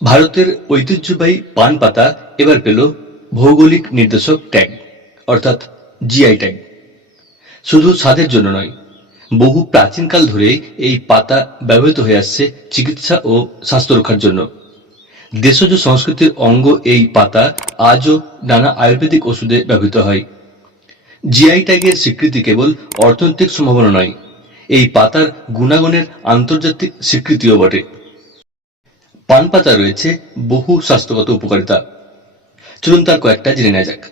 ভারতের ঐতিহ্যবাহী পান পাতা এবার পেল ভৌগোলিক নির্দেশক ট্যাগ, অর্থাৎ জিআই ট্যাগ। শুধু স্বাদের জন্য নয়, বহু প্রাচীনকাল ধরে এই পাতা ব্যবহৃত হয়ে আসছে চিকিৎসা ও স্বাস্থ্য রক্ষার জন্য। দেশজ সংস্কৃতির অঙ্গ এই পাতা আজও নানা আয়ুর্বেদিক ওষুধে ব্যবহৃত হয়। জিআই ট্যাগের স্বীকৃতি কেবল অর্থনৈতিক সম্ভাবনা নয়, এই পাতার গুণাগুণের আন্তর্জাতিক স্বীকৃতিও বটে। পান পাতা রয়েছে বহু স্বাস্থ্যগত উপকারিতা। চলুন তার কয়েকটা জেনে নেওয়া যাক।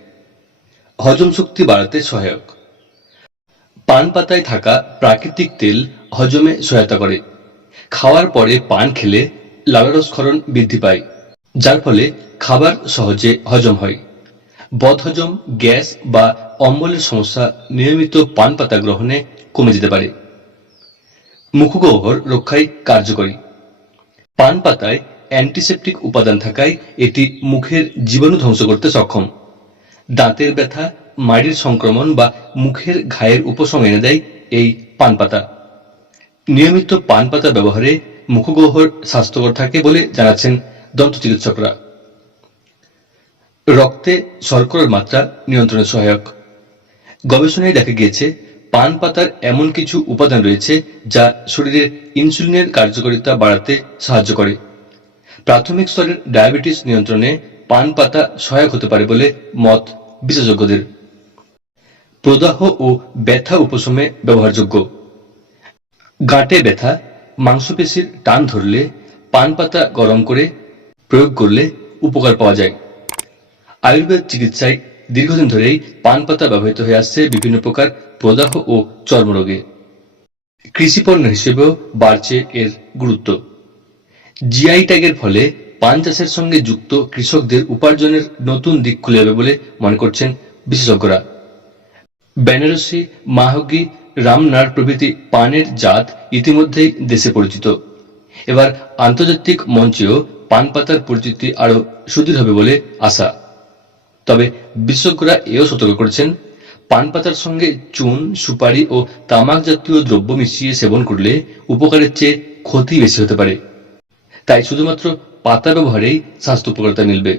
হজম শক্তি বাড়াতে সহায়ক। পান পাতায় থাকা প্রাকৃতিক তেল হজমে সহায়তা করে। খাওয়ার পরে পান খেলে লালারসক্ষরণ বৃদ্ধি পায়, যার ফলে খাবার সহজে হজম হয়। বদহজম গ্যাস বা অম্বলের সমস্যা নিয়মিত পান পাতা গ্রহণে কমে যেতে পারে। মুখগহ্বর রক্ষায় কার্যকরী। পান পাতায় অ্যান্টিসেপটিক উপাদান থাকায় এটি মুখের জীবাণু ধ্বংস করতে সক্ষম। দাঁতের ব্যথা, মাড়ির সংক্রমণ বা মুখের ঘায়ের উপশম এনে দেয় এই পান পাতা। নিয়মিত পান পাতা ব্যবহারে মুখগহ্বর স্বাস্থ্যকর থাকে বলে জানাচ্ছেন দন্ত চিকিৎসকরা। রক্তে শর্করার মাত্রা নিয়ন্ত্রণে সহায়ক। গবেষণায় দেখা গিয়েছে পান পাতার এমন কিছু উপাদান রয়েছে যা শরীরের ইনসুলিনের কার্যকারিতা বাড়াতে সাহায্য করে। প্রাথমিক স্তরের ডায়াবেটিস নিয়ন্ত্রণে পান পাতা সহায়ক হতে পারে বলে মত বিশেষজ্ঞদের। প্রদাহ ও ব্যথা উপশমে ব্যবহারযোগ্য। গাঁটে ব্যথা, মাংসপেশির টান ধরলে, পান পাতা গরম করে প্রয়োগ করলে উপকার পাওয়া যায়। আয়ুর্বেদ চিকিৎসায় দীর্ঘদিন ধরেই পান পাতা ব্যবহৃত হয়ে আসছে বিভিন্ন প্রকার প্রদাহ ও চর্মরোগে। কৃষিপণ্য হিসেবেও বাড়ছে এর গুরুত্ব। জিআই ট্যাগের ফলে পান চাষের সঙ্গে যুক্ত কৃষকদের উপার্জনের নতুন দিক খুলে যাবে বলে মনে করছেন বিশেষজ্ঞরা। বেনারসি, মাহগি, রামনার প্রভৃতি পানের জাত ইতিমধ্যেই দেশে পরিচিত। এবার আন্তর্জাতিক মঞ্চেও পান পাতার পরিচিতি আরও সুদৃঢ় হবে বলে আশা। তবে বিশেষজ্ঞরা এও সতর্ক করেছেন। পান পাতার সঙ্গে চুন, সুপারি ও তামাক জাতীয় দ্রব্য মিশিয়ে সেবন করলে উপকারের চেয়ে ক্ষতি বেশি হতে পারে। তাই শুধুমাত্র পাতা ব্যবহারেই স্বাস্থ্য উপকারিতা মিলবে।